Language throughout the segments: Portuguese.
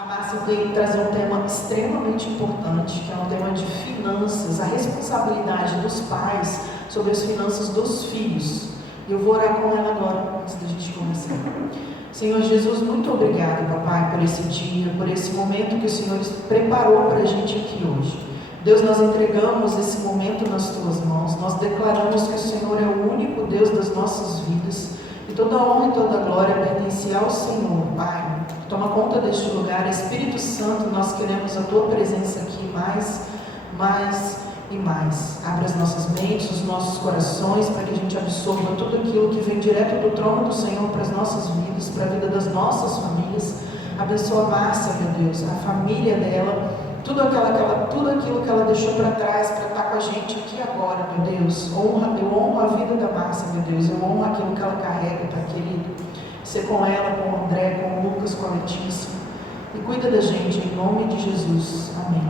A Márcia veio trazer um tema extremamente importante, que é um tema de finanças, a responsabilidade dos pais sobre as finanças dos filhos. E eu vou orar com ela agora, antes da gente começar. Senhor Jesus, muito obrigado, papai, por esse dia, por esse momento que o Senhor preparou para a gente aqui hoje. Deus, nós entregamos esse momento nas tuas mãos, nós declaramos que o Senhor é o único Deus das nossas vidas, e toda honra e toda glória pertence ao Senhor, Pai. Toma conta deste lugar, Espírito Santo, nós queremos a tua presença aqui mais e mais. Abre as nossas mentes, os nossos corações, para que a gente absorva tudo aquilo que vem direto do trono do Senhor para as nossas vidas, para a vida das nossas famílias. Abençoa a Márcia, meu Deus, a família dela, tudo aquilo que ela deixou para trás, para estar com a gente aqui agora, meu Deus. Eu honro a vida da Márcia, meu Deus, eu honro aquilo que ela carrega, Pai querido. Ser com ela, com o André, com o Lucas, com a Letícia. E cuida da gente, em nome de Jesus. Amém.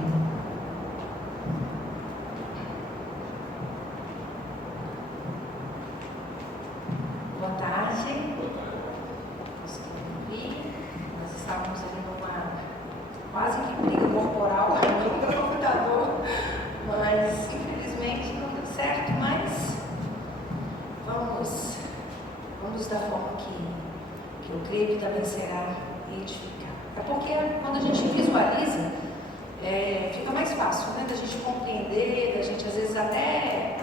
Boa tarde. Os que não vi, nós estávamos ali numa quase que briga corporal aqui no computador, mas infelizmente não deu certo, mas vamos da forma que eu creio que também será edificar. É porque quando a gente visualiza, fica mais fácil, né, da gente compreender, da gente às vezes até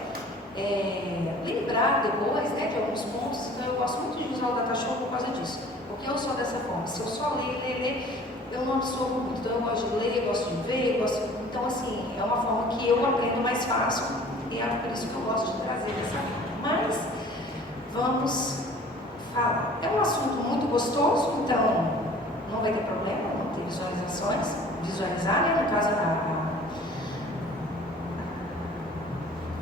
lembrar depois, né, de alguns pontos. Então eu gosto muito de usar o DataShow por causa disso, porque eu sou dessa forma. Se eu só ler, eu não absorvo muito. Então eu gosto de ler, gosto de ver, então assim, é uma forma que eu aprendo mais fácil, e é por isso que eu gosto de trazer dessa forma. Mas vamos falar. É um assunto muito gostoso, então não vai ter problema não ter visualizar, né, no caso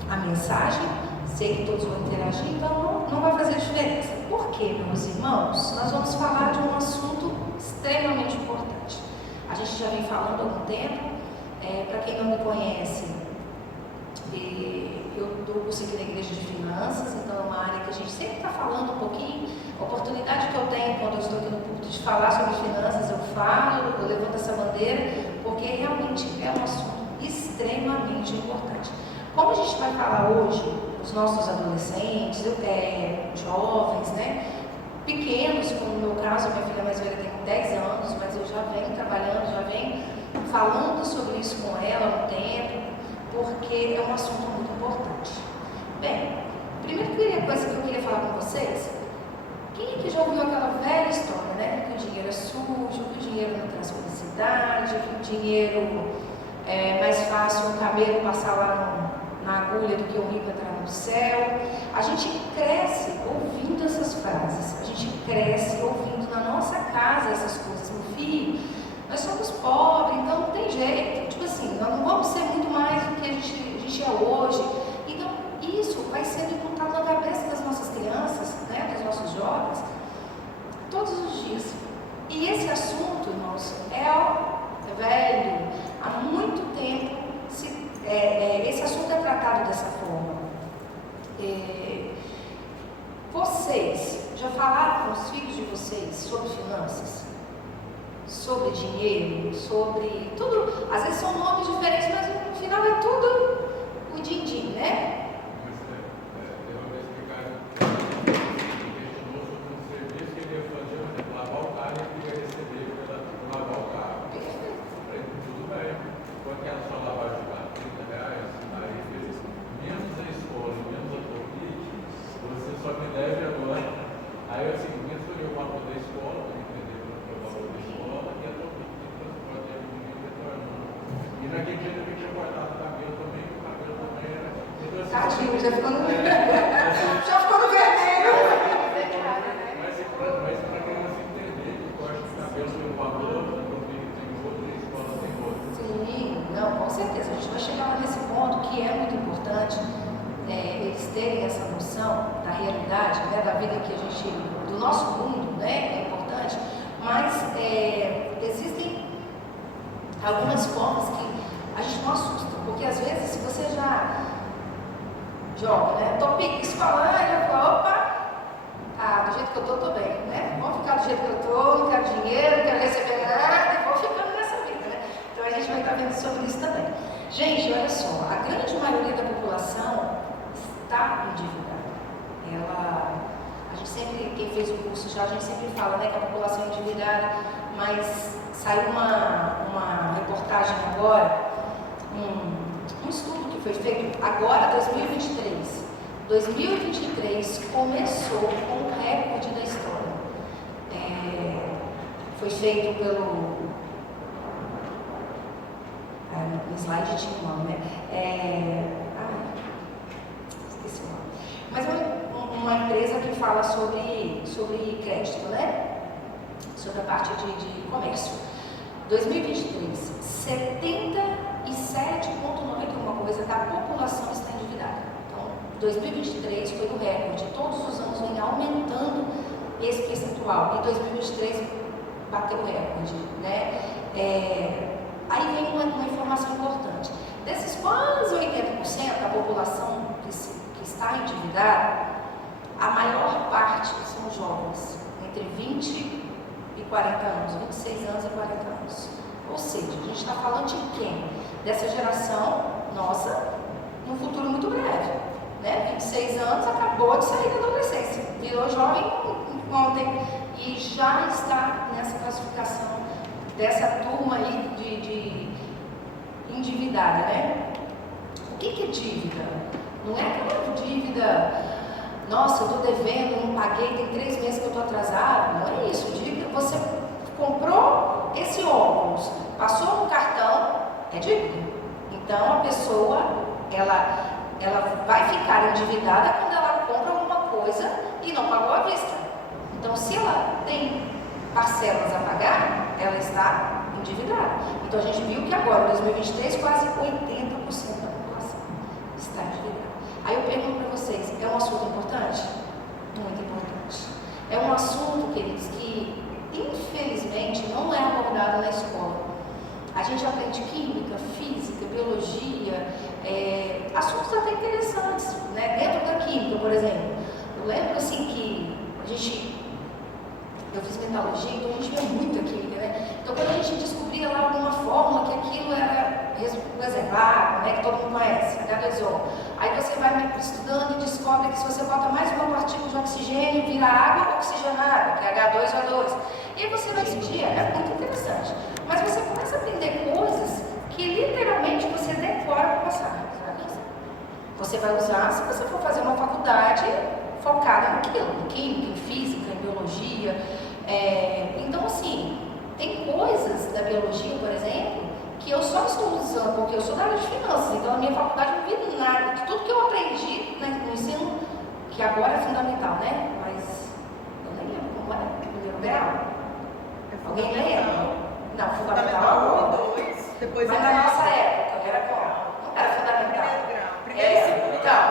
a mensagem. Sei que todos vão interagir, então não vai fazer diferença. Por quê, meus irmãos? Nós vamos falar de um assunto extremamente importante. A gente já vem falando há algum tempo. Para quem não me conhece, eu dou curso aqui na Igreja de Finanças, então é uma área que a gente sempre está falando um pouquinho. A oportunidade que eu tenho quando eu estou aqui no púlpito de falar sobre finanças, eu falo, eu levanto essa bandeira, porque realmente é um assunto extremamente importante. Como a gente vai falar hoje, os nossos adolescentes, jovens, né, pequenos, como no meu caso, minha filha mais velha tem 10 anos, mas eu já venho trabalhando, já venho falando sobre isso com ela há um tempo, porque é um assunto muito importante. Bem, a primeira coisa que eu queria falar com vocês, quem é que já ouviu aquela velha história, né, que o dinheiro é sujo, que o dinheiro não traz felicidade, que o dinheiro é mais fácil um camelo passar lá na agulha do que o rico entrar no céu. A gente cresce ouvindo essas frases, a gente cresce ouvindo na nossa casa essas coisas. Meu filho, nós somos pobres, então não tem jeito, tipo assim, nós não vamos ser muito mais do que a gente é hoje. Então isso vai sendo imputado na cabeça das nossas crianças, né, dos nossos jovens, todos os dias. E esse assunto, irmãos, é velho, há muito tempo esse assunto é tratado dessa forma. Vocês já falaram com os filhos de vocês sobre finanças? Sobre dinheiro? Sobre tudo? Às vezes são nomes diferentes, mas no final é tudo o din-din, né? Tadinho, já ficou no vermelho. Mas para criança entender que corte de cabelo tem um valor, tem outro, e escola tem outro. Sim, não, com certeza. A gente vai chegar lá nesse ponto que é muito importante, eles terem essa noção da realidade, né, da vida que a gente, do nosso mundo, né, é importante, mas existem algumas formas que a gente não assusta, porque às vezes se você já joga, né, topic escolar, já fala, opa, do jeito que eu tô bem, né, vamos ficar do jeito que eu tô, não quero dinheiro, não quero receber nada, vou ficar maioria da população está endividada. A gente sempre, quem fez o curso já, a gente sempre fala, né, que a população é endividada, mas saiu uma reportagem agora, um estudo que foi feito agora, 2023. 2023 começou com o recorde da história. Foi feito pelo... no slide tinha o nome, né? Esqueci o nome. Mas uma empresa que fala sobre crédito, né? Sobre a parte de comércio. 2023, 77,91% coisa da população está endividada. Então, 2023 foi o recorde. Todos os anos vem aumentando esse percentual. E 2023 bateu o recorde, né? Aí vem uma informação importante. Desses quase 80% da população que está endividada, a maior parte são jovens, entre 20 e 40 anos, 26 anos e 40 anos. Ou seja, a gente está falando de quem? Dessa geração nossa, num futuro muito breve. Né? 26 anos, acabou de sair da adolescência, virou jovem ontem e já está nessa classificação dessa turma aí de endividada, né? O que é dívida? Não é aquela dívida, nossa, eu estou devendo, não paguei, tem 3 meses que eu estou atrasado. Não é isso. Dívida, você comprou esse óculos, passou no cartão, é dívida. Então a pessoa, ela vai ficar endividada quando ela compra alguma coisa e não pagou à vista. Então, se ela tem parcelas a pagar, ela está endividada. Então, a gente viu que agora, em 2023, quase 80% da população está endividada. Aí eu pergunto para vocês, é um assunto importante? Muito importante. É um assunto, queridos, que infelizmente não é abordado na escola. A gente aprende química, física, biologia, assuntos até interessantes, né? Dentro da química, por exemplo. Eu lembro assim que eu fiz metalurgia, então a gente vê muita química, né? Então quando a gente descobria lá alguma fórmula que aquilo era reservado, né? Que todo mundo conhece, H2O. Aí você vai estudando e descobre que se você bota mais uma partícula de oxigênio, vira água oxigenada, que é H2O2. E aí você vai sentir, é muito interessante. Mas você começa a aprender coisas que literalmente você decora para passar. Você vai usar se você for fazer uma faculdade focada naquilo, em química, em física, em biologia. Então, assim, tem coisas da biologia, por exemplo, que eu só estou usando porque eu sou da área de finanças, então na minha faculdade eu não vi nada. De tudo que eu aprendi no ensino, que agora é fundamental, né? Mas eu nem lembro como é, primeiro grau. Alguém lembra? Não, fundamental 1 e 2, depois mas na nossa época era qual? Não era fundamental. Primeiro grau. Então,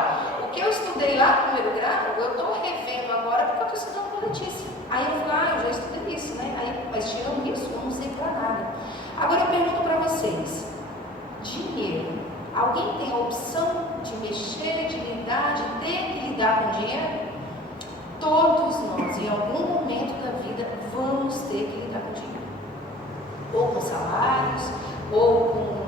o que eu estudei lá no primeiro grau, eu estou revendo agora porque eu estou estudando com a Letícia. Aí eu falei, eu já estudei isso, né? Aí, mas tirando isso, eu não sei para nada. Agora eu pergunto para vocês, dinheiro, alguém tem a opção de mexer, de lidar, de ter que lidar com dinheiro? Todos nós, em algum momento da vida, vamos ter que lidar com dinheiro. Ou com salários, ou com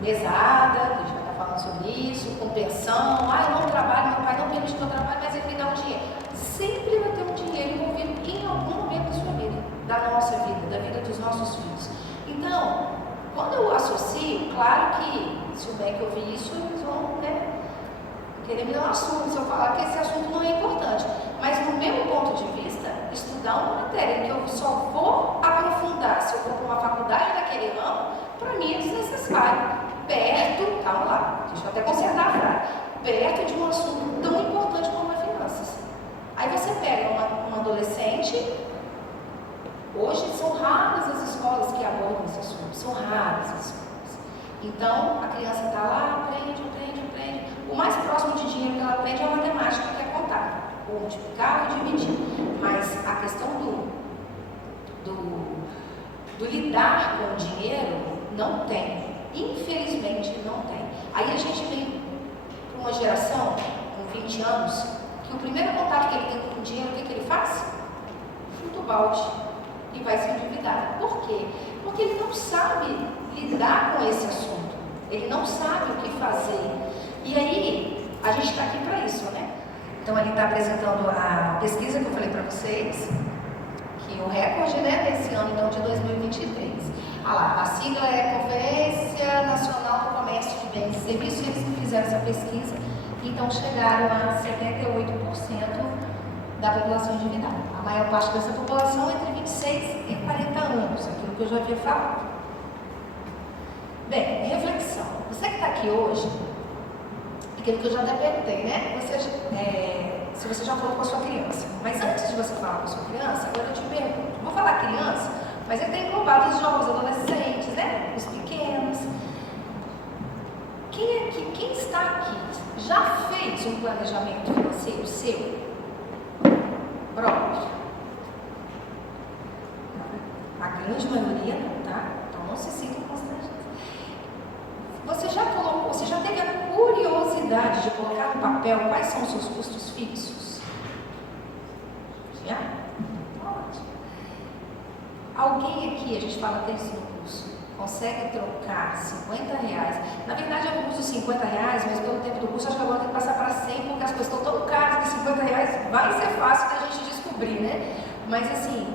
mesada, que a gente vai estar falando sobre isso, com pensão. Eu não trabalho, meu pai não permite que eu trabalhe, mas ele me dá um dinheiro. Sempre vai ter um dinheiro envolvido em algum momento da sua vida, da nossa vida, da vida dos nossos filhos. Então, quando eu associo, claro que se o MEC ouvir isso, eles vão, querer me dar um assunto se eu falar que esse assunto não é importante. Mas no meu ponto de vista, estudar uma matéria que eu só vou aprofundar se eu for para uma faculdade daquele ramo, para mim é desnecessário. Calma lá, deixa eu até consertar a frase, perto de um assunto tão importante como as finanças. Aí você pega uma adolescente, hoje são raras as escolas que abordam esse assunto, são raras as escolas. Então, a criança está lá, aprende. O mais próximo de dinheiro que ela aprende é a matemática, que é contar, ou multiplicar ou dividir. Mas a questão do lidar com o dinheiro não tem. Infelizmente, não tem. Aí a gente vem para uma geração, com 20 anos, que o primeiro contato que ele tem com o dinheiro, o que ele faz? Chuta o balde e vai se endividar. Por quê? Porque ele não sabe lidar com esse assunto. ele não sabe o que fazer. E aí, a gente está aqui para isso, né? Então, ele está apresentando a pesquisa que eu falei para vocês, que o recorde, né, desse ano, então, de 2023. Lá, a sigla é Conferência Nacional do Comércio de Bens e Serviços, eles que fizeram essa pesquisa, então chegaram a 78% da população endividada. A maior parte dessa população entre 26 e 40 anos, aquilo que eu já havia falado. Bem, reflexão. Você que está aqui hoje, aquilo que eu já até perguntei, né? Se você já falou com a sua criança. Mas antes de você falar com a sua criança, agora eu te pergunto. Vou falar criança, mas ele tem englobado os jovens, adolescentes, né? Os pequenos. Quem está aqui já fez um planejamento financeiro seu? Pronto. A grande maioria não, tá? Então não se sintam constrangidos. Você já teve a curiosidade de colocar no papel quais são os seus custos fixos? Já? Ótimo. Alguém aqui, a gente fala até isso no curso, consegue trocar R$50? Na verdade eu uso R$50, mas pelo tempo do curso acho que agora tem que passar para 100, porque as coisas estão tão caras que R$50 vai ser fácil da gente descobrir, né? Mas assim,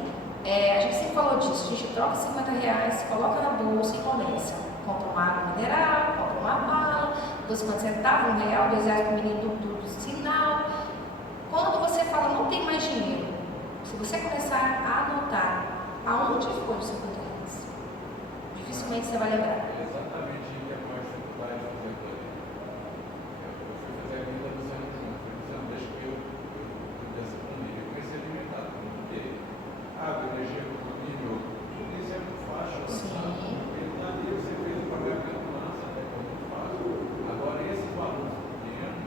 a gente sempre falou disso, a gente troca R$50, coloca na bolsa e começa. Compra uma água mineral, compra uma bala, 50 centavos, R$1, R$2 para o menino do sinal. Quando você fala não tem mais dinheiro, se você começar a anotar aonde foi os R$50, dificilmente você vai lembrar. É exatamente o que a maior dificuldade de fazer aqui. Eu fui fazer a vida dos anos juntos, desde que eu dessa pandemia. Eu comecei a alimentar, porque água, energia, condomínio, tudo isso é muito fácil. Sim. Ali você fez o pagamento antes, até que é muito fácil. Agora, esses valores pequenos,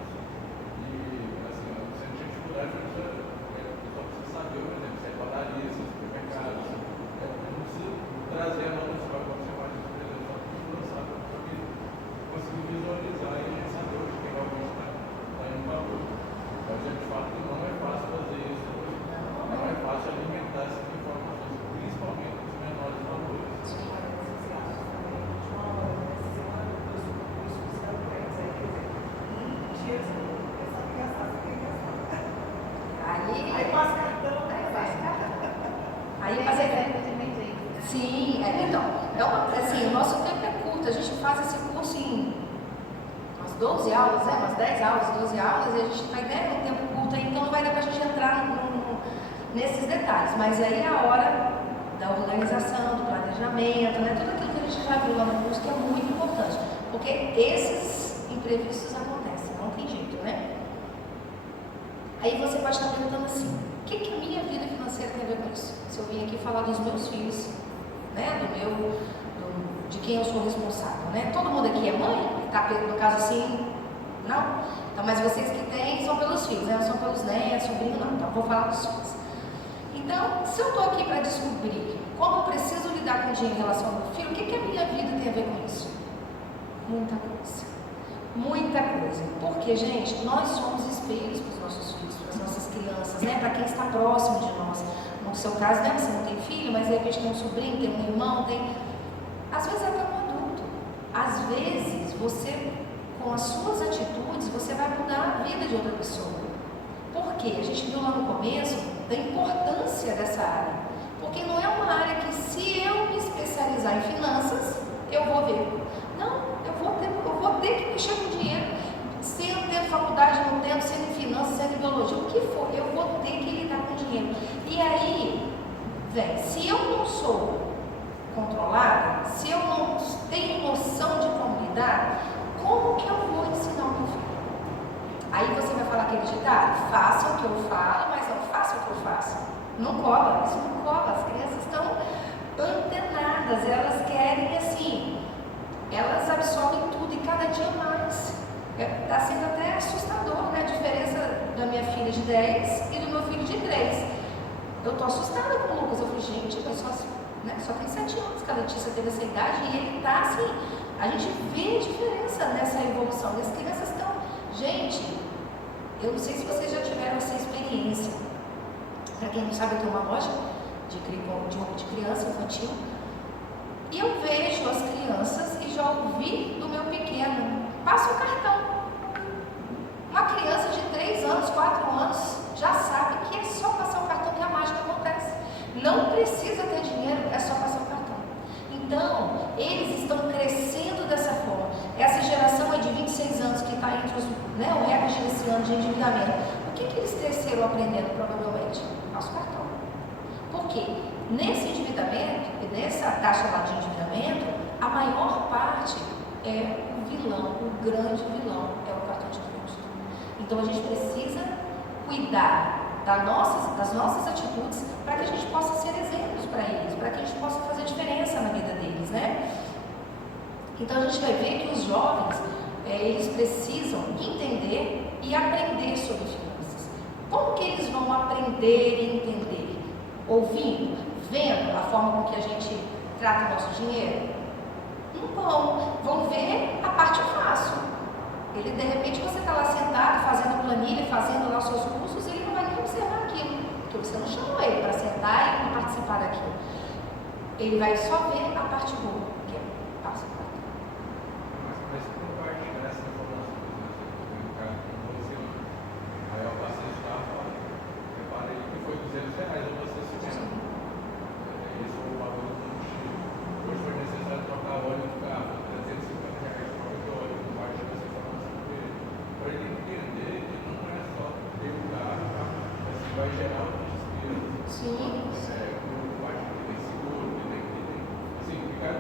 e assim, você não tinha dificuldade de fazer, só precisa saber, por exemplo, se é padaria, se é supermercado, não precisa trazer a nota fiscal quando você faz isso, por exemplo, só precisa lançar para conseguir visualizar e a gente saber o que realmente está indo valor. Então, de fato, não é fácil fazer isso, não é fácil alimentar essas informações, principalmente os menores valores. Sim, então, assim, o nosso tempo é curto, a gente faz esse curso em umas 12 aulas, né? Umas 10 aulas, 12 aulas, e a gente vai ganhar um tempo curto aí, então não vai dar pra gente entrar nesses detalhes, mas aí é a hora da organização, do planejamento, né? Tudo aquilo que a gente já viu lá no curso que é muito importante, porque esses imprevistos acontecem, não tem jeito, né? Aí você pode estar perguntando assim, o que a minha vida financeira tem a ver com isso? Se eu vim aqui falar dos meus filhos, né? De quem eu sou responsável, né? Todo mundo aqui é mãe? Tá, no caso assim, não? Então, mas vocês que têm são pelos filhos, né? Não são pelos netos, sobrinho, não. Então, vou falar dos filhos. Então, se eu estou aqui para descobrir como eu preciso lidar com o dinheiro em relação ao meu filho, o que a minha vida tem a ver com isso? Muita coisa. Muita coisa. Porque, gente, nós somos espelhos para os nossos filhos, para as nossas crianças, né? Para quem está próximo de nós. No seu caso, né? Você não tem filho, mas de repente tem um sobrinho, tem um irmão, tem... Às vezes até um adulto. Às vezes, você, com as suas atitudes, você vai mudar a vida de outra pessoa. Por quê? A gente viu lá no começo da importância dessa área. Porque não é uma área que, se eu me especializar em finanças, eu vou ver. Não, eu vou ter que mexer com dinheiro. Sendo tendo faculdade, não tendo, sendo em finanças, sendo em biologia, o que for, eu vou ter que lidar com dinheiro. E aí, vem, se eu não sou controlada, se eu não tenho noção de como lidar, como que eu vou ensinar o meu filho? Aí você vai falar aquele ditado, faça o que eu falo, mas não faça o que eu faço. Não cola, isso não cola. As crianças estão antenadas, elas querem assim, elas absorvem tudo e cada dia mais. Está sendo até assustador, né? A diferença da minha filha de 10 e do meu filho de 3. Eu estou assustada com o Lucas. Eu falei, gente, eu só tem 7 anos que a Letícia teve essa idade e ele está assim. A gente vê a diferença nessa evolução. As crianças estão. Gente, eu não sei se vocês já tiveram essa experiência. Para quem não sabe, eu tenho uma loja de roupa de criança infantil. E eu vejo as crianças e já ouvi do meu pequeno, passa o cartão. Uma criança de 3 anos, 4 anos, já sabe que é só passar o cartão que a mágica acontece. Não precisa ter dinheiro, é só passar o cartão. Então, eles estão crescendo dessa forma. Essa geração é de 26 anos que está entre os, o recorde desse ano de endividamento. O que eles cresceram aprendendo, provavelmente? Passa o cartão. Por quê? Nesse endividamento, e nessa taxa lá de endividamento, a maior parte é o vilão, o grande vilão é o cartão de crédito. Então a gente precisa cuidar das nossas atitudes para que a gente possa ser exemplos para eles, para que a gente possa fazer diferença na vida deles, né? Então a gente vai ver que os jovens, eles precisam entender e aprender sobre finanças. Como que eles vão aprender e entender? Ouvindo, vendo a forma com que a gente trata o nosso dinheiro? Não vão ver a parte fácil. Ele, de repente, você está lá sentado, fazendo planilha, fazendo lá os seus cursos, ele não vai nem observar aquilo, porque você não chamou ele para sentar e participar daquilo. Ele vai só ver a parte boa, que é passo a passo. Mas compartilhar essa informação, por exemplo, um cara com 12 anos, aí eu passei de carro, olha, reparei que foi R$200, ou você se lembra. Isso foi o valor do combustível. Hoje foi necessário trocar óleo no carro, R$350 troca de óleo, compartilhar essa informação com ele. Para ele entender que não é só ter o carro, mas que vai gerar outras despesas. Sim.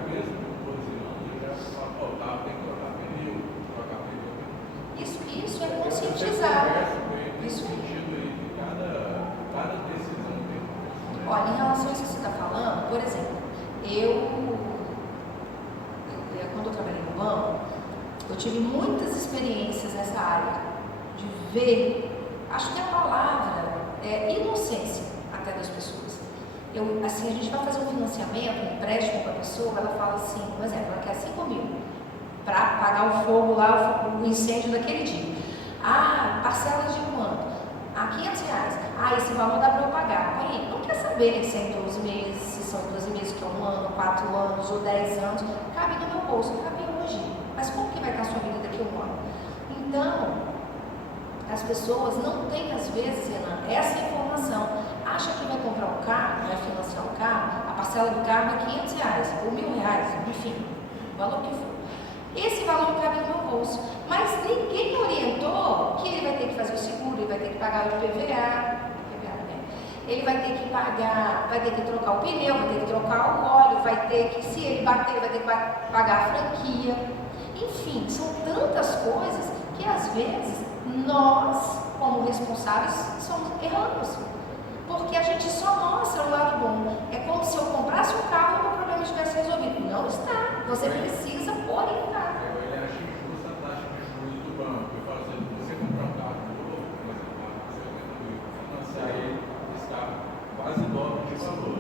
Mesmo com 12 anos, eu já falo, ó, tá, tem que trocar pneu. Isso é conscientizar. Isso aí. Que cada decisão tem. Olha, em relação a isso que você está falando, por exemplo, quando eu trabalhei no banco, eu tive muitas experiências nessa área de ver, acho que a palavra é inocência até das pessoas. A gente vai fazer um financiamento, um empréstimo para a pessoa, ela fala assim, por exemplo, ela quer 5 mil para pagar o fogo lá, o incêndio daquele dia. Parcela de quanto? R$500. Esse valor dá para eu pagar. Aí, não quer saber se é em 12 meses, se são 12 meses, que é 1 ano, 4 anos ou 10 anos. Cabe no meu bolso, cabe hoje. Mas como que vai estar a sua vida daqui a 1 ano? Então, as pessoas não têm, às vezes, Renan, essa informação. Acha que vai comprar um carro, vai financiar um carro, a parcela do carro é R$500 ou R$1.000, enfim, o valor que for. Esse valor cabe no meu bolso. Mas ninguém orientou que ele vai ter que fazer o seguro, ele vai ter que pagar o IPVA, ele vai ter que pagar, vai ter que trocar o pneu, vai ter que trocar o óleo, vai ter que, se ele bater, vai ter que pagar a franquia. Enfim, são tantas coisas que às vezes nós, como responsáveis, erramos. Porque a gente só mostra o lado bom. É como se eu comprasse um carro e o problema estivesse resolvido. Não está. Você precisa orientar. Ele acha injusta a taxa de juros do banco. Eu falo assim, você comprar um carro novo, por exemplo, você financiar ele, está quase dobro de valor.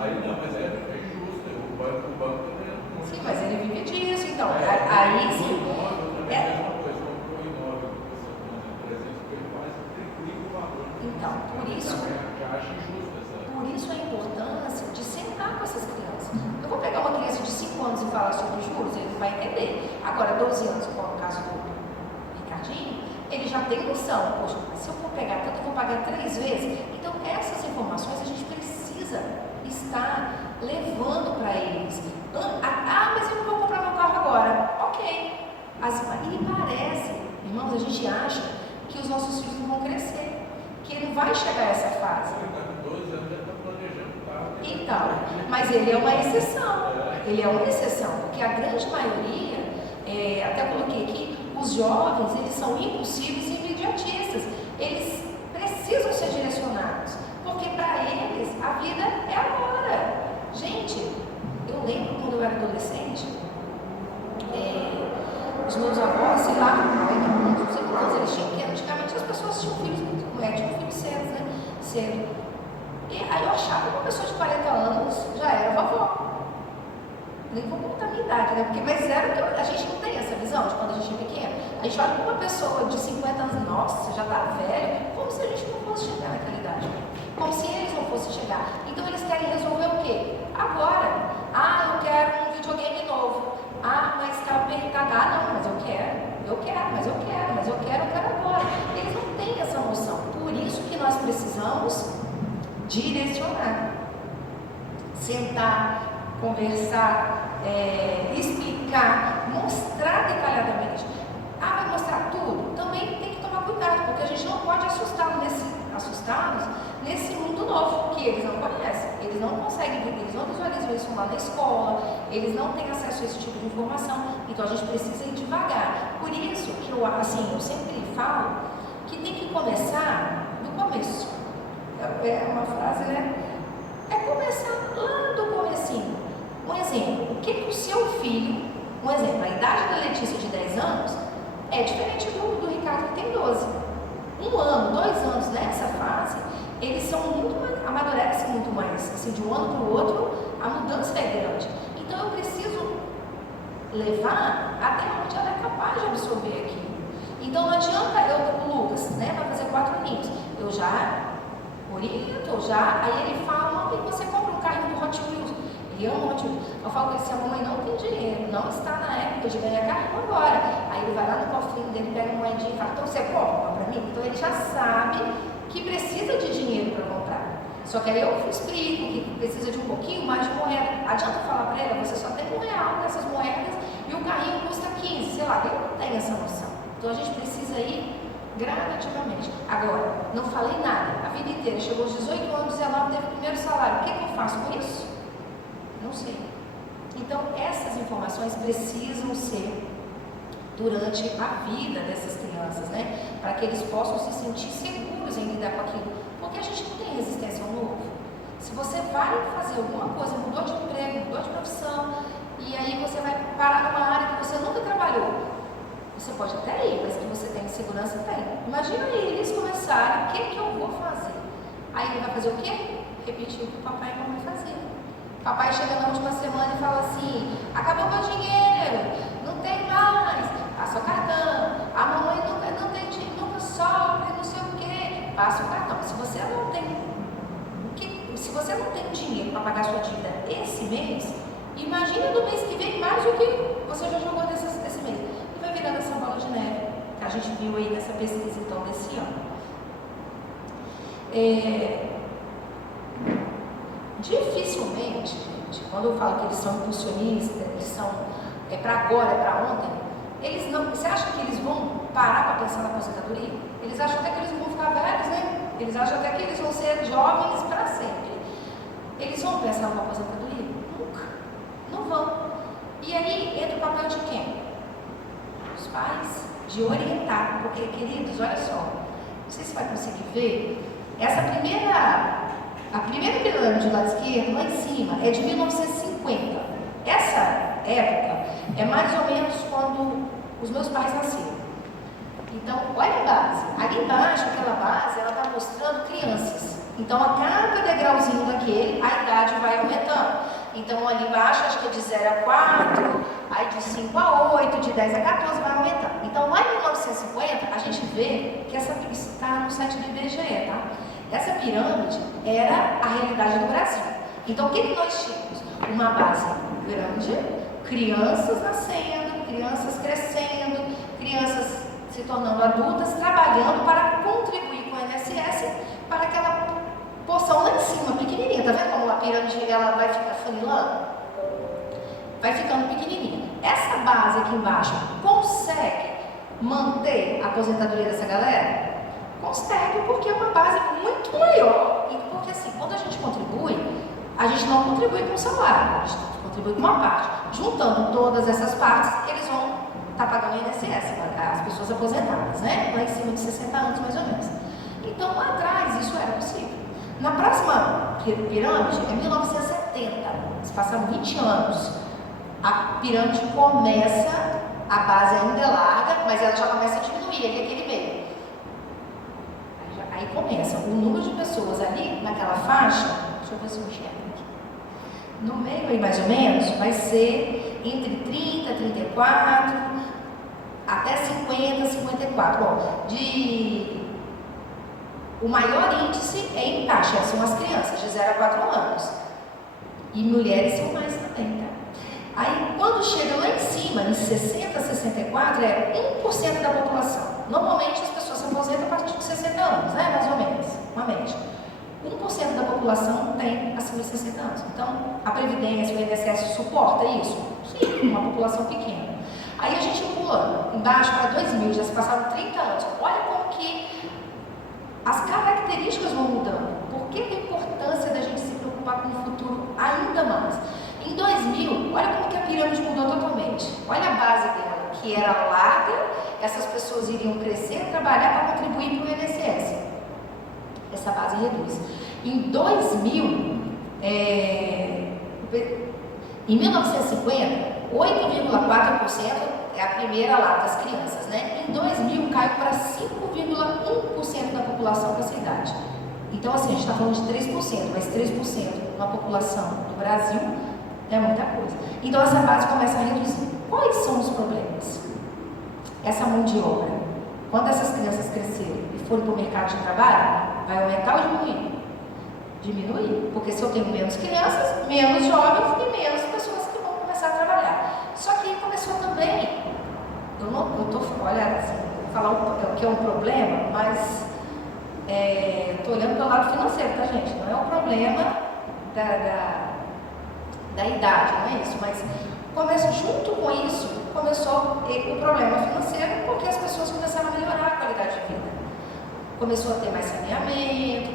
Aí não, mas é injusto. O banco também. Sim, mas ele vive disso, então. Aí sim. Então, por isso a importância de sentar com essas crianças. Eu vou pegar uma criança de 5 anos e falar sobre juros, ele não vai entender. Agora, 12 anos, como é o caso do Ricardinho, ele já tem noção. Poxa, se eu for pegar tanto, eu vou pagar 3 vezes. Então, essas informações a gente precisa estar levando para eles. Mas eu não vou comprar meu carro agora. Ok. E parece, irmãos, a gente acha que os nossos filhos não vão crescer, que ele vai chegar a essa fase. Então, mas ele é uma exceção. Ele é uma exceção, porque a grande maioria, até coloquei aqui, os jovens, eles são impulsivos e imediatistas. Eles precisam ser direcionados, porque para eles a vida é agora. Gente, eu lembro quando eu era adolescente, os meus avós, sei lá, os irmãos, eles tinham que, antigamente as pessoas tinham filhos cedo. E aí eu achava que uma pessoa de 40 anos já era vovó. Nem vou contar a minha idade, né? Mas era que a gente não tem essa visão de quando a gente é pequeno. A gente olha para uma pessoa de 50 anos, nossa, já está velho, como se a gente não fosse chegar naquela idade. Como se eles não fossem chegar. Então eles querem resolver o quê? Agora. Eu quero um direcionar, sentar, conversar, explicar, mostrar detalhadamente. Vai mostrar tudo? Também tem que tomar cuidado, porque a gente não pode assustá-los nesse mundo novo que eles não conhecem, eles não conseguem ver, eles não visualizam isso lá na escola, eles não têm acesso a esse tipo de informação, então a gente precisa ir devagar. Por isso que eu sempre falo que tem que começar no começo. É uma frase, né? É começar lá do comecinho. Um exemplo, o que o seu filho, a idade da Letícia de 10 anos é diferente do Ricardo que tem 12. 1 ano, 2 anos nessa fase, eles são muito mais, amadurecem muito mais, assim, de um ano para o outro, a mudança é grande. Então eu preciso levar até onde ela é capaz de absorver aquilo. Então não adianta o Lucas, né, vai fazer 4 aninhos, eu já oriento, aí ele fala, não, você compra um carrinho do Hot Wheels. Ele ama o Hot Wheels. Eu falo que se a mamãe não tem dinheiro, não está na época de ganhar carrinho agora. Aí ele vai lá no cofrinho dele, pega uma moedinha e fala, então você compra para mim? Então ele já sabe que precisa de dinheiro para comprar. Só que aí eu explico que precisa de um pouquinho mais de moeda. Adianta falar para ele, você só tem R$1 dessas moedas e o carrinho custa 15, sei lá, ele não tem essa noção. Então a gente precisa ir gradativamente. Agora, não falei nada, a vida inteira, chegou aos 18 anos, 19, teve o primeiro salário. O que eu faço com isso? Não sei. Então, essas informações precisam ser durante a vida dessas crianças, né? Para que eles possam se sentir seguros em lidar com aquilo. Porque a gente não tem resistência ao novo. Se você vai fazer alguma coisa, mudou de emprego, mudou de profissão, e aí você vai parar numa área que você nunca trabalhou, você pode até ir, mas que você tem segurança, tem. Imagina eles começarem, o que eu vou fazer? Aí ele vai fazer o quê? Repetir o que o papai e a mamãe faziam. Papai chega na última semana e fala assim, acabou meu dinheiro, não tem mais, passa o cartão, a mamãe não tem dinheiro, nunca sobra, não sei o quê, passa o cartão. Se você não tem dinheiro para pagar sua dívida esse mês, imagina do mês que vem mais o que você já jogou desse mês. E vai virando essa bola de neve, que a gente viu aí nessa pesquisa então desse ano. Dificilmente, gente, quando eu falo que eles são impulsionistas, eles são para agora, é para ontem, eles não. Você acha que eles vão parar para pensar na aposentadoria? Eles acham até que eles vão ficar velhos, né? Eles acham até que eles vão ser jovens para sempre. Eles vão pensar na aposentadoria? Nunca. Não vão. E aí entra o papel de quem? Os pais, de orientar. Porque, queridos, olha só, não sei se vai conseguir ver, a primeira pirâmide do lado esquerdo, lá em cima, é de 1950. Essa época é mais ou menos quando os meus pais nasceram. Então, olha a base. Ali embaixo, aquela base, ela está mostrando crianças. Então, a cada degrauzinho daquele, a idade vai aumentando. Então, ali embaixo, acho que é de 0 a 4, aí de 5 a 8, de 10 a 14, vai aumentando. Então, lá em 1950, a gente vê que isso está no site do IBGE, tá? Essa pirâmide era a realidade do Brasil. Então, o que nós tínhamos? Uma base grande, crianças nascendo, crianças crescendo, crianças se tornando adultas, trabalhando para contribuir com o INSS para aquela porção lá em cima, pequenininha. Tá vendo como a pirâmide ela vai ficar funilando? Vai ficando pequenininha. Essa base aqui embaixo consegue manter a aposentadoria dessa galera? Consegue, porque é uma base muito maior. E porque assim, quando a gente contribui, a gente não contribui com o salário, a gente contribui com uma parte. Juntando todas essas partes, eles vão estar pagando o INSS, as pessoas aposentadas, né? Lá em cima de 60 anos, mais ou menos. Então, lá atrás, isso era possível. Na próxima pirâmide, é 1970. Se passaram 20 anos. A pirâmide começa, a base ainda é larga, mas ela já começa a diminuir, ali aquele meio. Aí começa o número de pessoas ali, naquela faixa, deixa eu ver se eu enxergo aqui. No meio aí, mais ou menos, vai ser entre 30, 34, até 50, 54. Bom, o maior índice é em taxa, são as crianças de 0 a 4 anos. E mulheres são mais também, tá? Aí, quando chega lá em cima, em 60, 64, é 1% da população. Normalmente, as pessoas se aposentam a partir de 60 anos, né? Mais ou menos, uma média. 1% da população tem acima de 60 anos. Então, a Previdência, o INSS suporta isso? Sim, uma população pequena. Aí a gente pula embaixo para 2000, já se passaram 30 anos. Olha como que as características vão mudando. Por que a importância da gente se preocupar com o futuro ainda mais? Em 2000, olha como que a pirâmide mudou totalmente. Olha a base dela, que era larga, essas pessoas iriam crescer, trabalhar para contribuir para o INSS. Essa base reduz. Em 2000, em 1950, 8,4% é a primeira lá das crianças, né? Em 2000 caiu para 5,1% da população com essa idade. Então, assim, a gente está falando de 3%, mas 3% na população do Brasil é muita coisa. Então, essa base começa a reduzir. Quais são os problemas? Essa mão de obra, quando essas crianças crescerem e forem para o mercado de trabalho, vai aumentar ou diminuir? Diminuir, porque se eu tenho menos crianças, menos jovens e menos pessoas que vão começar a trabalhar. Só que começou também, olha, assim, vou falar o que é um problema, mas estou olhando pelo lado financeiro, tá, gente? Não é o problema da idade, não é isso, mas junto com isso, começou o problema financeiro, porque as pessoas começaram a melhorar a qualidade de vida. Começou a ter mais saneamento,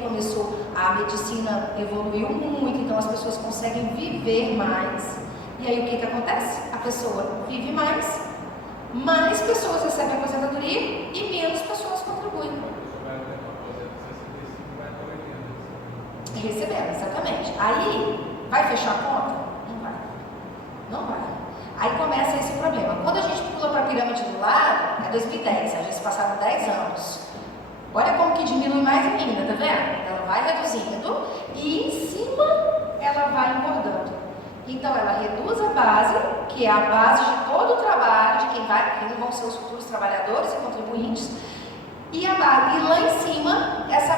a medicina evoluiu muito, então as pessoas conseguem viver mais. E aí o que acontece? A pessoa vive mais pessoas recebem aposentadoria e menos pessoas contribuem. Recebendo, exatamente. Aí, vai fechar a conta? Não vai. Aí começa esse problema. Quando a gente pula para a pirâmide do lado, é 2010, a gente passaram 10 anos. Olha como que diminui mais ainda, tá vendo? Ela vai reduzindo e em cima ela vai engordando. Então ela reduz a base, que é a base de todo o trabalho, de quem vão ser os futuros trabalhadores e contribuintes, e lá em cima, essa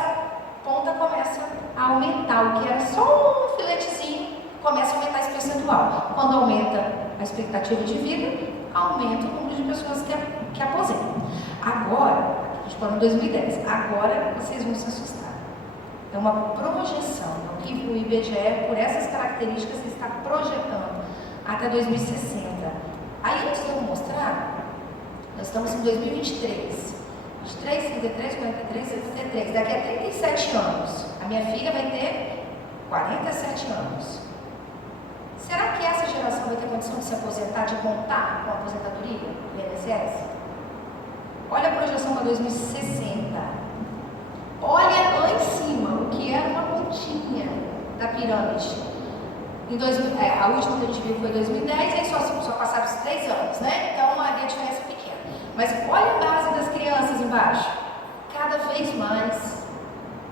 ponta começa a aumentar, o que era só um filetezinho, começa a aumentar esse percentual. Quando aumenta a expectativa de vida, aumenta o número de pessoas que aposentam. Agora, a gente falou em 2010, agora vocês vão se assustar. É uma projeção, o que o IBGE, por essas características, está projetando até 2060. Aí, antes de eu mostrar, nós estamos em 2023. 23, 33, 43, 73. Daqui a 37 anos, a minha filha vai ter 47 anos. Será que essa geração vai ter condição de se aposentar, de contar com a aposentadoria do INSS? Olha a projeção para 2060. Olha lá em cima, o que era uma pontinha da pirâmide. A última que a gente viu foi em 2010, aí só passaram os 3 anos, né? Então ali a diferença é pequena. Mas olha a base das crianças embaixo. Cada vez mais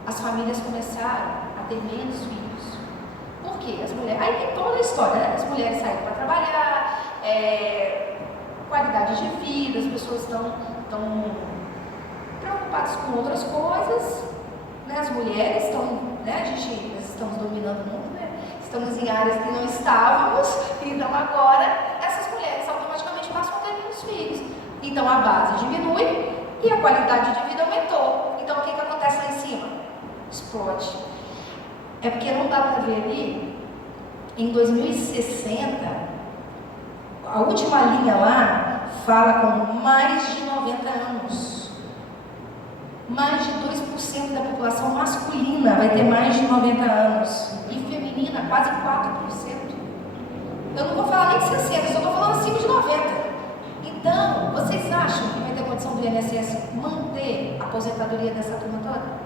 as famílias começaram a ter menos filhos. Por quê? As mulheres. Aí tem toda a história, né? As mulheres saíram para trabalhar, qualidade de vida, as pessoas estão preocupadas com outras coisas, né? As mulheres estão, né? Nós estamos dominando o mundo, né? Estamos em áreas que não estávamos, então agora essas mulheres automaticamente passam a ter menos filhos. Então a base diminui e a qualidade de vida aumentou. Então o que acontece lá em cima? Explode. É porque não dá para ver ali, em 2060, a última linha lá fala com mais de 90 anos. Mais de 2% da população masculina vai ter mais de 90 anos. E feminina, quase 4%. Eu não vou falar nem de 60, eu só estou falando acima de 90%. Então, vocês acham que vai ter condição do INSS manter a aposentadoria dessa turma toda?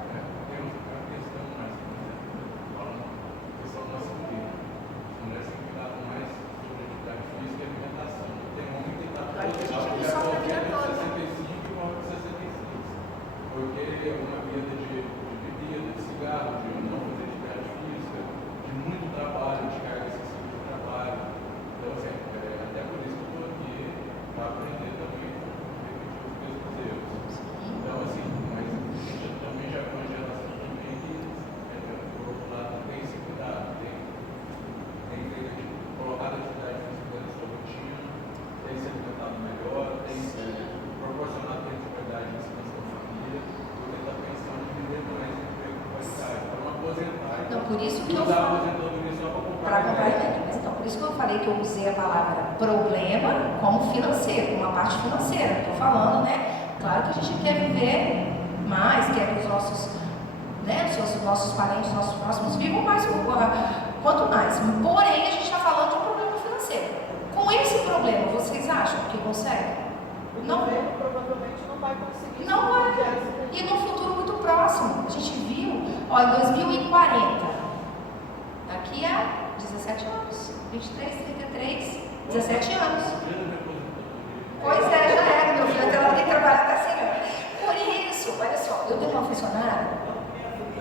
Então, assim, mas a gente também já aposentadoria só para para comprar comprar alimento. Mas então, por isso que eu falei que eu usei a palavra problema como financeiro, como uma parte financeira. Estou falando, né? Claro que a gente quer viver mais, quer que os nossos, né, os nossos parentes, nossos próximos vivam mais, quanto mais. Porém, a gente está falando de um problema financeiro. Com esse problema, vocês acham que conseguem? O governo provavelmente não vai conseguir. Não vai. E no futuro muito próximo, a gente viu, ó, em 2040, daqui a 17 anos, 23, 33, 17 anos. Pois é, já era, meu filho, até lá tem que trabalhar até assim. Por isso, olha só, eu tenho uma funcionária,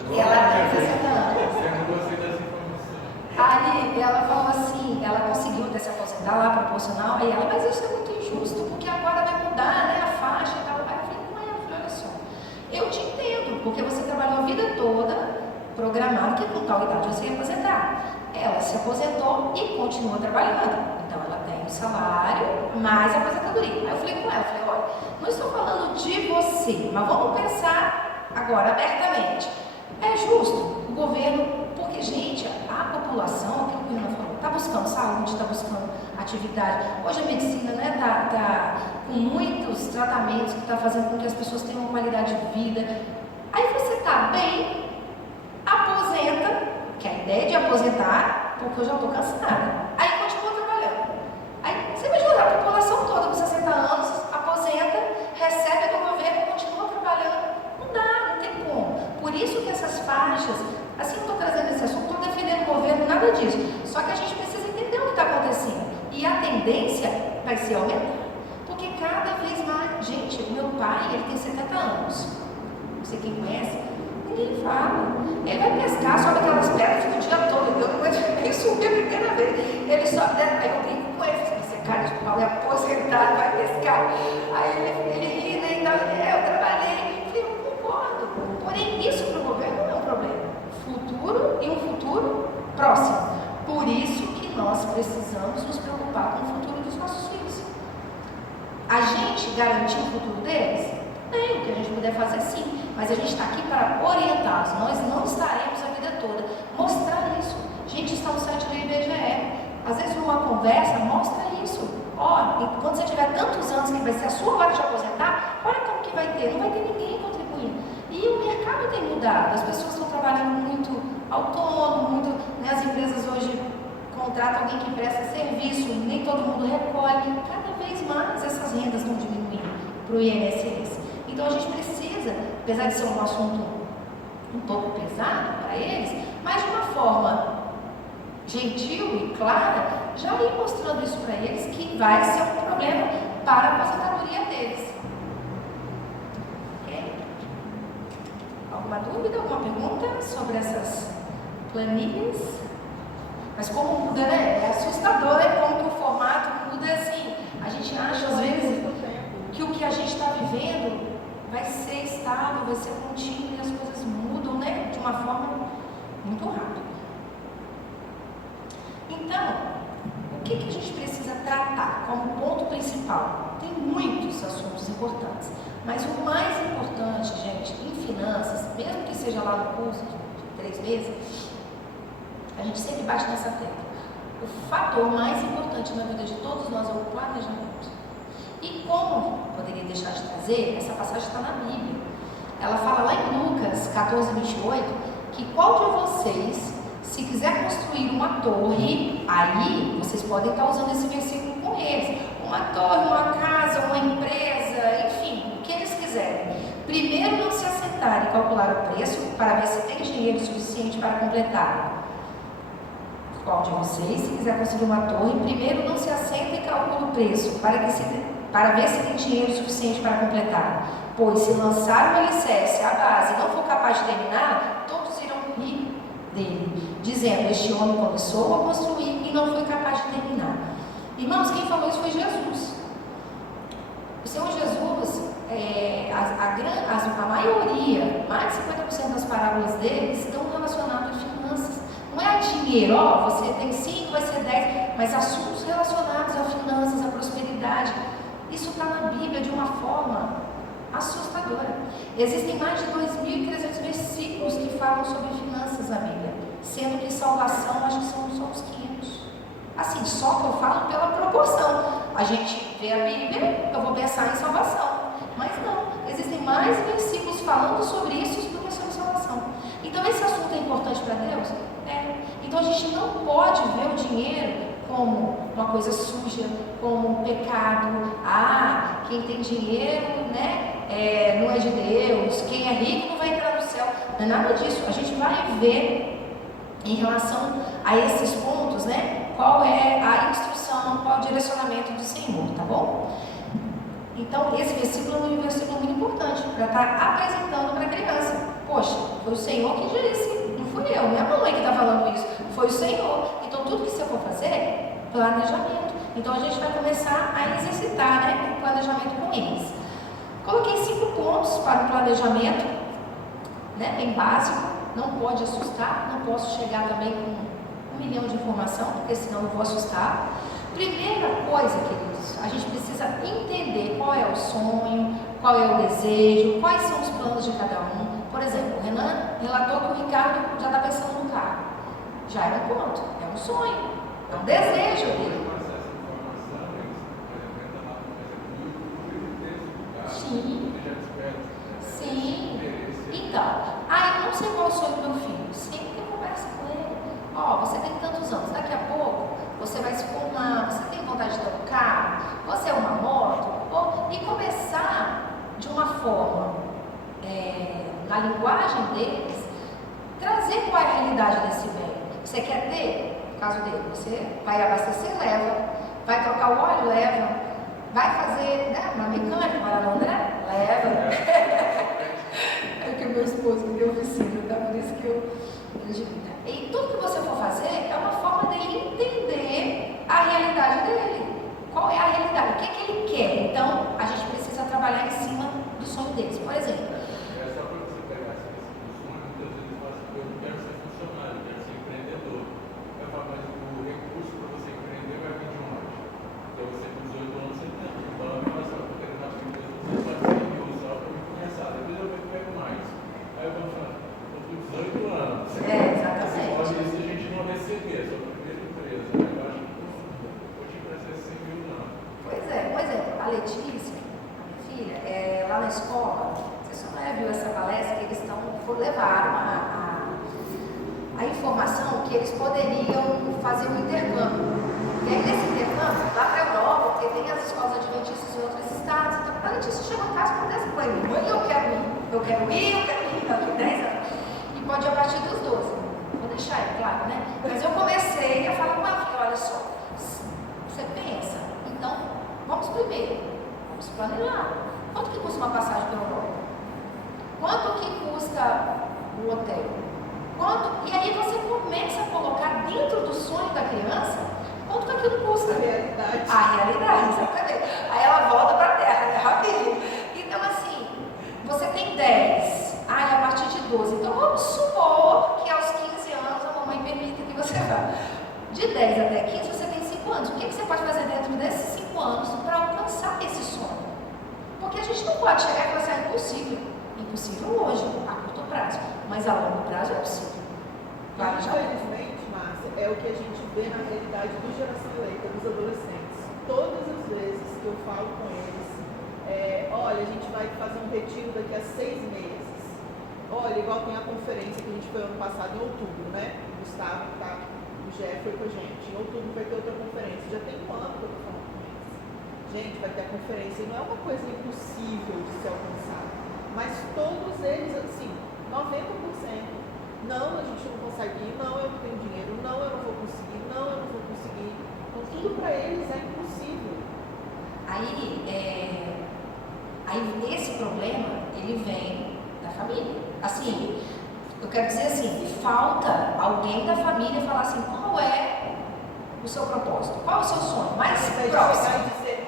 e ela tem 60 anos. Eu não gostei dessa informação. Aí ela falou assim, ela conseguiu até se aposentar lá, proporcional, aí ela, mas isso é muito injusto, porque agora vai mudar, né, a faixa e tal. Aí eu falei, não é, eu falei, olha só, eu te entendo, porque você trabalhou a vida toda programado que com tal idade você ia aposentar. Ela se aposentou e continua trabalhando. Então ela tem o salário mais a aposentadoria. Aí eu falei com ela, falei, olha, não estou falando de você, mas vamos pensar agora abertamente. É justo o governo, porque, gente, a população, aquilo que o Renan falou, está buscando saúde, está buscando atividade. Hoje a medicina, né, tá com muitos tratamentos que está fazendo com que as pessoas tenham uma qualidade de vida. Aí você está bem, aposenta, que a ideia de aposentar, porque eu já estou cansada. Aí continua trabalhando. Aí você vai ajudar a população toda com 60 anos, aposenta, recebe do governo e continua trabalhando. Não dá, não tem como. Por isso que essas faixas, assim, não estou trazendo esse assunto, não estou defendendo o governo, nada disso. Só que a gente precisa entender o que está acontecendo. E a tendência vai ser aumentar. Porque cada vez mais, gente, o meu pai, ele tem 70 anos. Não sei quem conhece. Ninguém fala. Ele vai pescar, sobe aquelas pedras, fica o dia todo. Eu não aguento nem subir a primeira vez. Ele sobe, aí eu brinco com ele, você cara de pau, é aposentado, vai pescar. Aí ele ri, né? Então, eu trabalhei. Eu falei, eu concordo. Porém, isso para o governo não é um problema. Futuro e um futuro próximo. Por isso que nós precisamos nos preocupar com o futuro dos nossos filhos. A gente garantir o futuro deles? Nem, o que a gente puder fazer sim. Mas a gente está aqui para orientá-los. Nós não estaremos a vida toda. Mostrar isso. Gente, está no site do IBGE. Às vezes numa conversa, mostra isso. Ó, quando você tiver tantos anos que vai ser a sua hora de aposentar, olha como que vai ter. Não vai ter ninguém contribuindo. E o mercado tem mudado. As pessoas estão trabalhando muito autônomo, muito, né, as empresas hoje contratam alguém que presta serviço, nem todo mundo recolhe. Cada vez mais essas rendas estão diminuindo para o INSS. Então a gente precisa, apesar de ser um assunto um pouco pesado para eles, mas de uma forma gentil e clara, já ir mostrando isso para eles que vai ser um problema para a aposentadoria deles. Okay? Alguma dúvida, alguma pergunta sobre essas planilhas? Mas como muda, né? É assustador, né? Como que o formato muda assim. A gente acha às vezes que o que a gente está vivendo vai ser estável, vai ser contínuo e as coisas mudam, né? De uma forma muito rápida. Então, o que a gente precisa tratar como ponto principal? Tem muitos assuntos importantes, mas o mais importante, gente, em finanças, mesmo que seja lá no curso de 3 meses, a gente sempre bate nessa tecla. O fator mais importante na vida de todos nós é o planejamento. E como poderia deixar de trazer, essa passagem está na Bíblia. Ela fala lá em Lucas 14, 28, que qual de vocês, se quiser construir uma torre, aí vocês podem estar usando esse versículo com eles. Uma torre, uma casa, uma empresa, enfim, o que eles quiserem. Primeiro não se assentar e calcular o preço para ver se tem dinheiro suficiente para completar. Qual de vocês, se quiser conseguir uma torre, primeiro não se assenta e calcula o preço para ver se tem dinheiro suficiente para completar. Pois se lançar o alicerce, a base, e não for capaz de terminar, todos irão rir dele, dizendo, este homem começou a construir e não foi capaz de terminar. Irmãos, quem falou isso foi Jesus. O Senhor Jesus, a maioria, mais de 50% das parábolas dele estão relacionadas a finanças. Não é a dinheiro, ó, você tem 5, vai ser 10, mas assuntos relacionados a finanças, a prosperidade. Isso está na Bíblia de uma forma assustadora. Existem mais de 2.300 versículos que falam sobre finanças na Bíblia. sendo que salvação acho que são só uns 500. Assim, só que eu falo pela proporção. A gente vê a Bíblia, eu vou pensar em salvação. Mas não, existem mais versículos falando sobre isso do que sobre salvação. Então esse assunto é importante para Deus? É. Então a gente não pode ver o dinheiro como uma coisa suja, como um pecado. Ah, quem tem dinheiro, né, não é de Deus. Quem é rico não vai entrar no céu. Não é nada disso. A gente vai ver em relação a esses pontos, né, qual é a instrução, qual é o direcionamento do Senhor, tá bom? Então, esse versículo é um versículo muito importante para estar apresentando para a criança. Poxa, foi o Senhor que disse, não fui eu, minha mãe que está falando isso, foi o Senhor. Então, tudo que você for fazer, planejamento. Então, a gente vai começar a exercitar, né, o planejamento com eles. Coloquei 5 pontos para o planejamento, né, bem básico. Não pode assustar, não posso chegar também com 1 milhão de informação, porque senão eu vou assustar. Primeira coisa, queridos, a gente precisa entender qual é o sonho, qual é o desejo, quais são os planos de cada um. Por exemplo, o Renan relatou que o Ricardo já está pensando no carro. Já é um ponto, é um sonho, é um desejo dele. Sim, sim. Então, eu não sei qual é o sonho do meu filho. Sempre conversa com ele. Ó, você tem tantos anos, daqui a pouco você vai se formar, você tem vontade de ter um carro, você é uma moto, e começar de uma forma, na linguagem deles, trazer qual é a realidade desse bem. Você quer ter, no caso dele, você vai abastecer, leva, vai trocar o óleo, leva, vai fazer, né, uma mecânica, vai lá no André, leva. É que o meu esposo me deu oficina, tá? Por isso que eu e tudo que você for fazer é uma forma dele entender a realidade dele. Qual é a realidade? O que é que ele quer? Então, a gente precisa trabalhar em cima do sonho deles. Por exemplo, é só para você pegar essa questão do sonho, muitas vezes fala assim, eu não quero ser funcionário, eu quero ser empreendedor. Eu falo, mas o recurso para você empreender vai vir de onde? Então você com 18 anos você tem. Então eu falo assim, eu quero uma empresa, você pode ser mil só para me começar, depois eu pego mais. Aí eu vou falando, eu com 18 anos. exatamente. Pode isso a gente não receber, só para a primeira empresa. Eu acho que vou te emprestar 100 mil não. Pois é, por exemplo, a Letícia, a minha filha, lá na escola, você só não viu essa palestra que eles levaram a informação que eles poderiam fazer um intercâmbio. E aí nesse intercâmbio, lá para a Europa, porque tem as escolas adventistas em outros estados, então a Letícia chegou em casa com 10 anos, mãe, eu quero ir, daqui 10 anos. E pode ir a partir dos 12. Vou deixar aí, claro, né? Mas eu comecei a falar com ela, falei, olha só, você pensa, então vamos primeiro, vamos planejar. Quanto que custa uma passagem para a Europa? Quanto que custa o hotel? E aí você começa a colocar dentro do sonho da criança quanto que aquilo custa. A realidade. A realidade, exatamente. Aí ela volta para a terra, né? Rapidinho. Então assim, você tem 10, a partir de 12. Então vamos supor que aos 15 anos a mamãe permita que você vá. De 10 até 15 você tem 5 anos. O que você pode fazer dentro desses 5 anos para alcançar esse sonho? Porque a gente não pode chegar e falar assim, é impossível. Impossível hoje, a curto prazo. Mas a longo prazo é possível. Infelizmente, Márcia, é o que a gente vê na realidade do Geração Eleita, dos adolescentes. Todas as vezes que eu falo com eles, olha, a gente vai fazer um retiro daqui a 6 meses. Olha, igual tem a conferência que a gente foi ano passado, em outubro, né? O Gustavo, o Jeff foi com a gente. Em outubro vai ter outra conferência. Já tem um ano que eu estou falando com eles. Gente, vai ter a conferência. E não é uma coisa impossível de ser alcançada. Mas todos eles, assim, 90%. Não, a gente não consegue ir, não, eu não tenho dinheiro, não, eu não vou conseguir, não, eu não vou conseguir. Então, tudo para eles é impossível. Aí esse problema, ele vem da família. Assim, eu quero dizer assim, falta alguém da família falar assim, qual é o seu propósito? Qual é o seu sonho? Mais próximo. Chegar e dizer,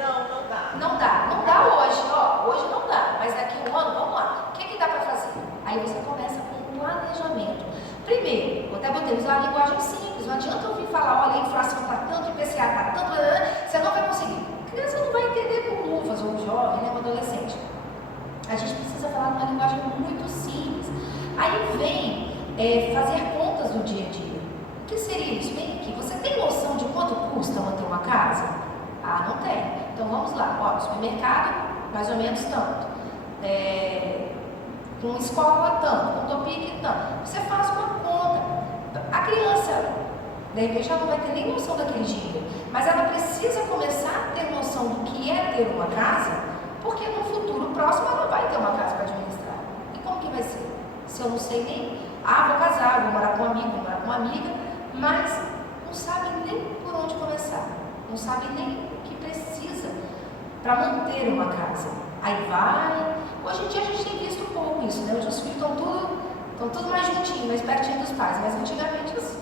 não dá. Não dá hoje, hoje não dá, mas daqui a um ano, vamos lá. O que dá para fazer? Aí você começa com um planejamento. Primeiro, eu até botei usar a linguagem simples, não adianta eu vir falar, olha, a inflação está tanto, o IPCA está tanto, você não vai conseguir. A criança não vai entender com luvas, ou o jovem, né, o adolescente. A gente precisa falar numa linguagem muito simples. Aí vem fazer contas do dia a dia. tem. Então vamos lá, ó, supermercado, mais ou menos tanto. Com escola, tanto. Com Topic, tanto. Você faz uma conta. A criança, de repente, ela não vai ter nem noção daquele dinheiro, mas ela precisa começar a ter noção do que é ter uma casa, porque no futuro próximo ela vai ter uma casa para administrar. E como que vai ser? Se eu não sei nem, vou casar, vou morar com um amigo, vou morar com uma amiga, mas não sabe nem por onde começar, não sabe nem o que precisa para manter uma casa. Aí vai. Hoje em dia a gente tem visto um pouco isso, né? Hoje os filhos estão tudo mais juntinhos, mais pertinho dos pais, mas antigamente os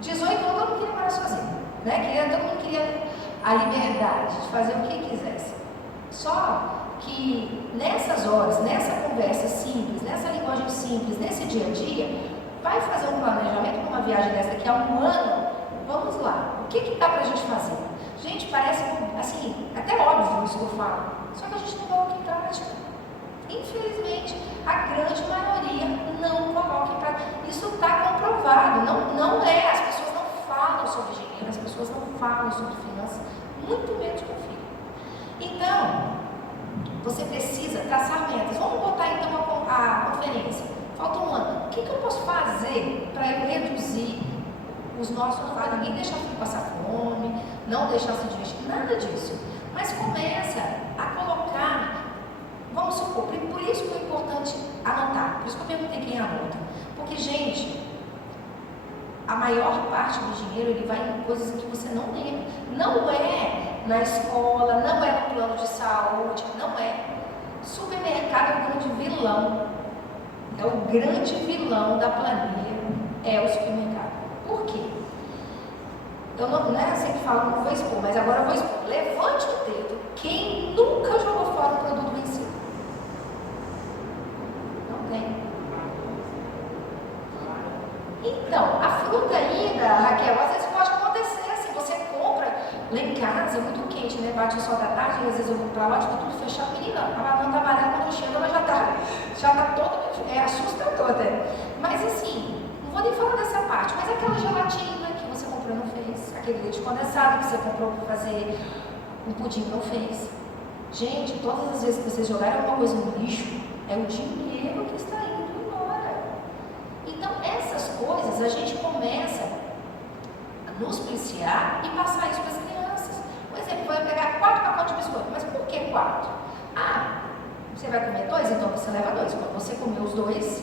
18 anos eu não queria morar sozinho, né? Todo mundo queria a liberdade de fazer o que quisesse. Só que nessas horas, nessa conversa simples, nessa linguagem simples, nesse dia a dia, vai fazer um planejamento para uma viagem dessa daqui a um ano, vamos lá, o que dá para a gente fazer? Gente, parece assim, até óbvio isso que eu falo, só que a gente não coloca em prática. Infelizmente, a grande maioria não coloca em prática. Isso está comprovado, não é, as pessoas não falam sobre dinheiro, as pessoas não falam sobre finanças, muito menos com o filho. Então, você precisa traçar metas. Vamos botar então a conferência. Falta um ano. O que eu posso fazer para eu reduzir os nossos... Não vai ninguém deixar o filho passar fome, não deixar se divertir, nada disso. Mas começa a colocar, vamos supor, por isso que é importante anotar. Por isso que eu perguntei quem anota. Porque, gente, a maior parte do dinheiro ele vai em coisas que você não lembra. Não é na escola, não é no plano de saúde, não é. Supermercado é o grande vilão. É o grande vilão da planilha, é o supermercado. Por quê? Eu não é assim que falo, não vou expor, mas agora eu vou expor. Levante o dedo. Quem nunca jogou fora um produto vencido? Não tem. Então, a fruta ainda, Raquel, às vezes pode acontecer, assim, você compra lá em casa, muito quente, né? Bate o sol da tarde, e às vezes eu vou pra lá, tá tudo fechado, menina, ela não trabalhar, quando eu chego, ela já tá toda, assustador até. Mas assim, não vou nem falar dessa parte, mas aquela gelatina que você comprou não fez, aquele leite condensado que você comprou para fazer um pudim não fez. Gente, todas as vezes que vocês jogaram alguma coisa no lixo, é o dinheiro que está indo embora. Então, essas coisas a gente começa a nos policiar e passar isso para as crianças. Por exemplo, vai pegar 4 pacotes de biscoito, mas por que 4? Você vai comer 2, então você leva 2. Quando você comer os 2,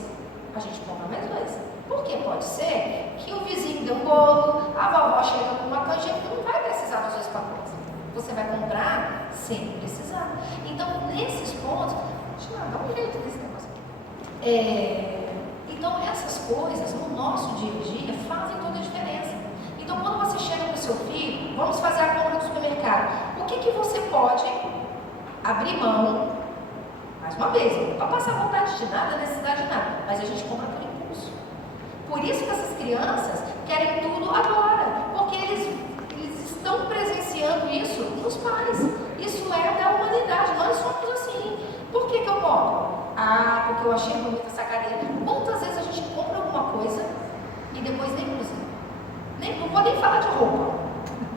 a gente compra mais 2. Porque pode ser que o vizinho dê um bolo, a vovó chega com uma canjica e não vai precisar dos 2 pacotes. Você vai comprar sem precisar. Então, nesses pontos, deixa eu dar um jeito nesse negócio aqui. Então, essas coisas no nosso dia a dia fazem toda a diferença. Então, quando você chega para o seu filho, vamos fazer a compra no supermercado. O que você pode abrir mão? Mais uma vez, não para passar vontade de nada, necessidade de nada, mas a gente compra por impulso. Por isso que essas crianças querem tudo agora, porque eles estão presenciando isso nos pais. Isso é da humanidade, nós somos assim. Por que eu compro? Porque eu achei bonita essa cadeira. Quantas vezes a gente compra alguma coisa e depois nem usa? Não vou nem falar de roupa.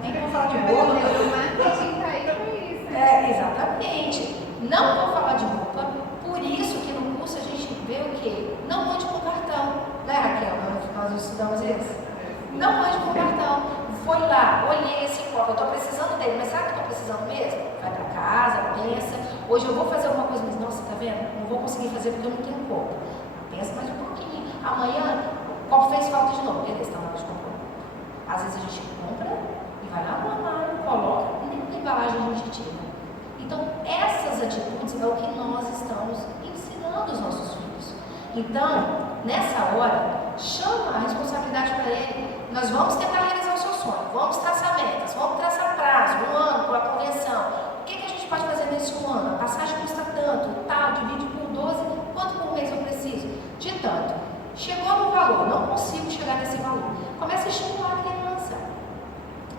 Nem vou falar de roupa. O marketing tá aí para isso. Exatamente. Não vou falar de roupa, por isso que no curso a gente vê o quê? Não mande com cartão. Né, Raquel? Nós estudamos isso. Não mande com cartão. Foi lá, olhei esse copo, eu estou precisando dele, mas sabe que estou precisando mesmo? Vai para casa, pensa. Hoje eu vou fazer alguma coisa, mas nossa, tá vendo? Não vou conseguir fazer porque eu não tenho copo. Pensa mais um pouquinho. Amanhã, o copo fez falta de novo. Beleza, está na hora de comprar. Às vezes a gente compra e vai lá no armário, coloca, e nem na embalagem a gente tira. Então, essas atitudes é o que nós estamos ensinando os nossos filhos. Então, nessa hora, chama a responsabilidade para ele. Nós vamos tentar realizar o seu sonho, vamos traçar metas, vamos traçar prazo, 1 ano para a convenção. O que a gente pode fazer nesse 1 ano? A passagem custa tanto, tal, divide por 12, quanto por mês eu preciso? De tanto. Chegou no valor, não consigo chegar nesse valor. Começa a estimular a criança.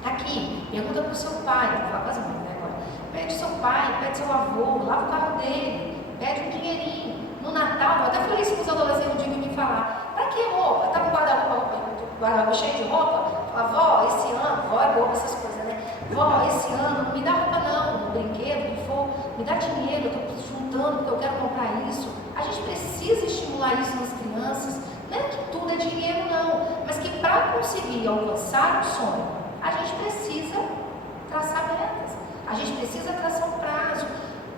Aqui, pergunta para o seu pai, vou falar com as mães, né, agora. Pede seu pai, pede seu avô, lava o carro dele, pede um dinheirinho. No Natal, eu até falei isso com os adolescentes um dia que me falar. Pra que roupa? Tá com guarda-roupa cheio de roupa? Fala, vó, esse ano, vó é boa com essas coisas, né? Vó, esse ano não me dá roupa não, um brinquedo, o que for, me dá dinheiro, eu estou juntando porque eu quero comprar isso. A gente precisa estimular isso nas crianças. Não é que tudo é dinheiro não, mas que para conseguir alcançar o sonho, a gente precisa traçar metas, a gente precisa traçar um prazo.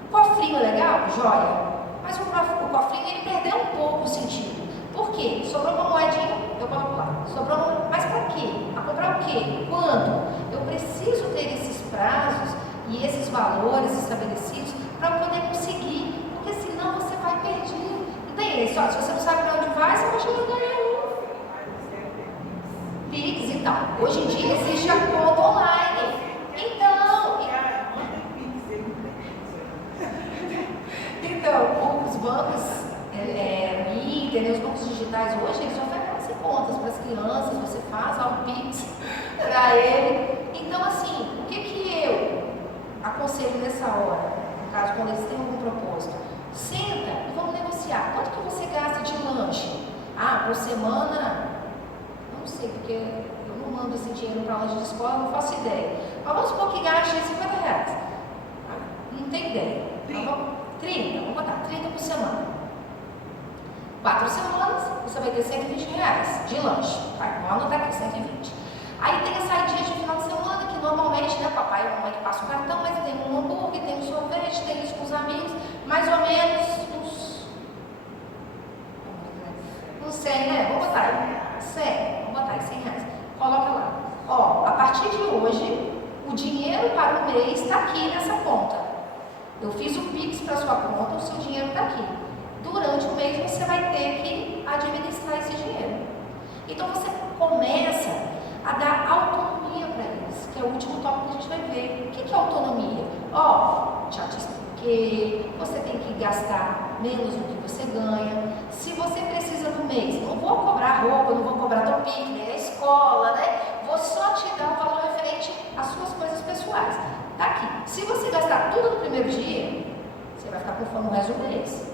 O cofrinho é legal? Joia. Mas o cofrinho ele perdeu um pouco o sentido. Por quê? Sobrou uma moedinha, eu coloco lá. Sobrou uma... Mas para quê? A comprar o quê? Quando? Eu preciso ter esses prazos e esses valores estabelecidos para poder conseguir, porque senão você vai perdido. Não tem isso, se você não sabe para onde vai, você vai chegar ganhar Pix e tal. Hoje em dia existe a conta online. Então, os bancos, os bancos digitais hoje, eles oferecem contas para as crianças, você faz lá um Pix para ele. Então, assim, o que eu aconselho nessa hora, no caso, quando eles têm algum propósito? Senta e vamos negociar. Quanto que você gasta de lanche? Ah, por semana, não sei, porque eu não mando esse dinheiro para lanche de escola, não faço ideia. Mas vamos supor que gaste R$50. Não tem ideia. 30, vamos botar 30 por semana. 4 semanas, você vai ter R$120 de lanche. Vamos anotar aqui, 120. Aí tem a saidinha de final de semana, que normalmente, né, papai e mamãe que passam o cartão, mas tem um hambúrguer, tem um sorvete, tem isso com os amigos, mais ou menos uns 100, né? Vamos botar aí, 100, vamos botar aí, R$100. Coloca lá. Ó, a partir de hoje, o dinheiro para o mês está aqui nessa conta. Eu fiz o Pix para sua conta, o seu dinheiro está aqui. Durante o mês você vai ter que administrar esse dinheiro. Então você começa a dar autonomia para eles, que é o último tópico que a gente vai ver. O que é autonomia? Ó, já te expliquei, você tem que gastar menos do que você ganha. Se você precisa do mês, não vou cobrar roupa, não vou cobrar teu pique, nem a escola, né? Vou só te dar o valor referente às suas coisas pessoais. Tá aqui. Se você gastar tudo no primeiro dia, você vai ficar com fome o resto do mês.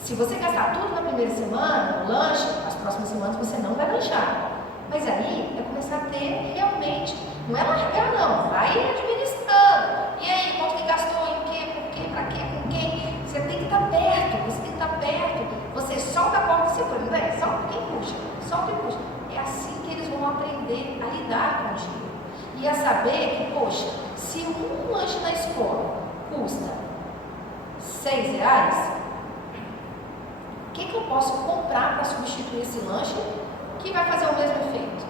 Se você gastar tudo na primeira semana, no lanche, as próximas semanas você não vai lanchar. Mas aí é começar a ter realmente, não é largar não, vai administrando. E aí, quanto que gastou, em o quê, por quê, pra quê, com quem? Você tem que estar perto, você tem que estar perto. Você solta a porta e segura, não é? Solta quem puxa, solta e puxa. É assim que eles vão aprender a lidar com o dinheiro. E a saber que, poxa, se um lanche na escola custa R$6, o que eu posso comprar para substituir esse lanche que vai fazer o mesmo efeito?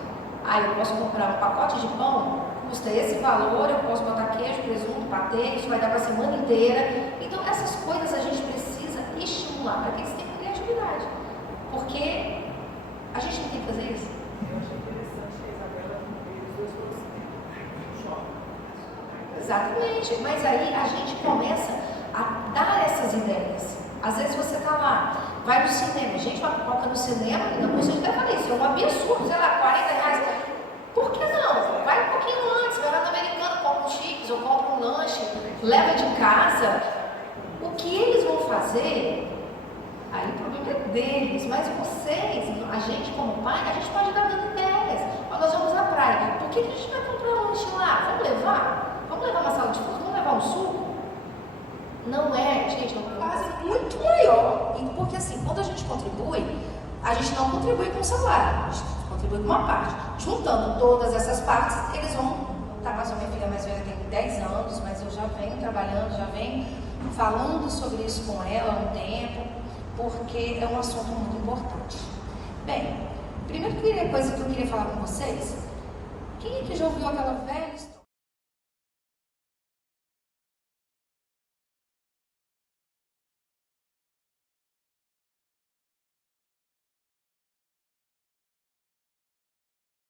Aí eu posso comprar um pacote de pão, custa esse valor, eu posso botar queijo, presunto, patê, isso vai dar para a semana inteira. Então essas coisas a gente precisa estimular para que eles tenham criatividade. Porque a gente não tem que fazer isso. Eu achei interessante que a Isabela veio os dois shopping. Exatamente, mas aí a gente começa a dar essas ideias. Às vezes você tá lá, vai no cinema, gente, uma pipoca no cinema, não, você já falei, isso é um absurdo, sei lá, R$40. Por que não? Vai um pouquinho antes, vai lá no americano, compra um chips ou compra um lanche, leva de casa. O que eles vão fazer, aí o problema é deles, mas vocês, a gente como pai, a gente pode dar dando ideias. Ó, nós vamos à praia, por que a gente vai comprar um lanche lá? Vamos levar? Vamos levar uma sala de frutas? Vamos levar um suco? Não é, gente, é uma base muito maior. Porque assim, quando a gente contribui, a gente não contribui com o salário, a gente contribui com uma parte. Juntando todas essas partes, eles vão. Tá, mas a minha filha mais velha tem 10 anos, mas eu já venho trabalhando, já venho falando sobre isso com ela há um tempo, porque é um assunto muito importante. Bem, primeira coisa que eu queria falar com vocês, quem é que já ouviu aquela velha história?